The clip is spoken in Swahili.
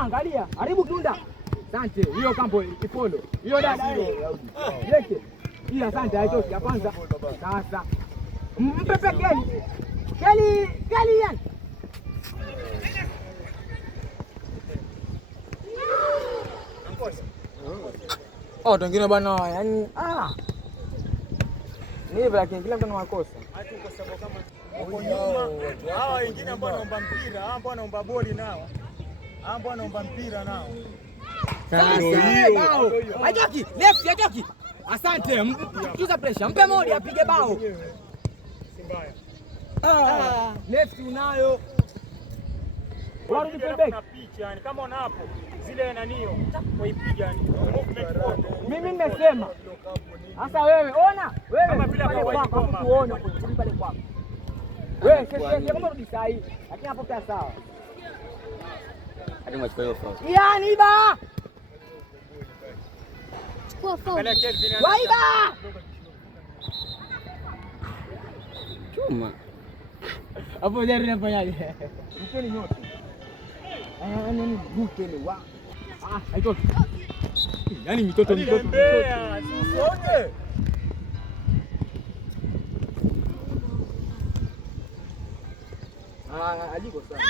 angalia. Haribu kiunda. Asante. Hiyo kampo ipolo. Hiyo dada hiyo. Leke. Hii asante haitoshi ya kwanza. Sasa. Mpepe Keli. Keli yani. Oh, wengine bwana, yani ni hivyo lakini kila mtu ana makosa. Hata kwa sababu kama uko nyuma, hawa wengine ambao wanaomba mpira, hawa ambao wanaomba boli nao. Hawa ambao wanaomba mpira nao. Hatoki, left hatoki. Asante, tuza pressure. Mpe modi apige bao. Si mbaya. Left unayo. Warudi pembeni. Yani kama una hapo zile nanio kuipiga yani movement photo. Mimi nimesema. Sasa wewe ona, wewe kama vile hapo uone pale kwako. Wewe sasa kama rudi saa hii, lakini hapo pia sawa. Hadi mwachukue hiyo foul. Yani ba. Chukua foul. Waiba. Chuma. Hapo jari nafanyaje? Mtoni nyote. Nini buke ni wa. Haitoki. Yaani mitoto. Usione. Aliko sana.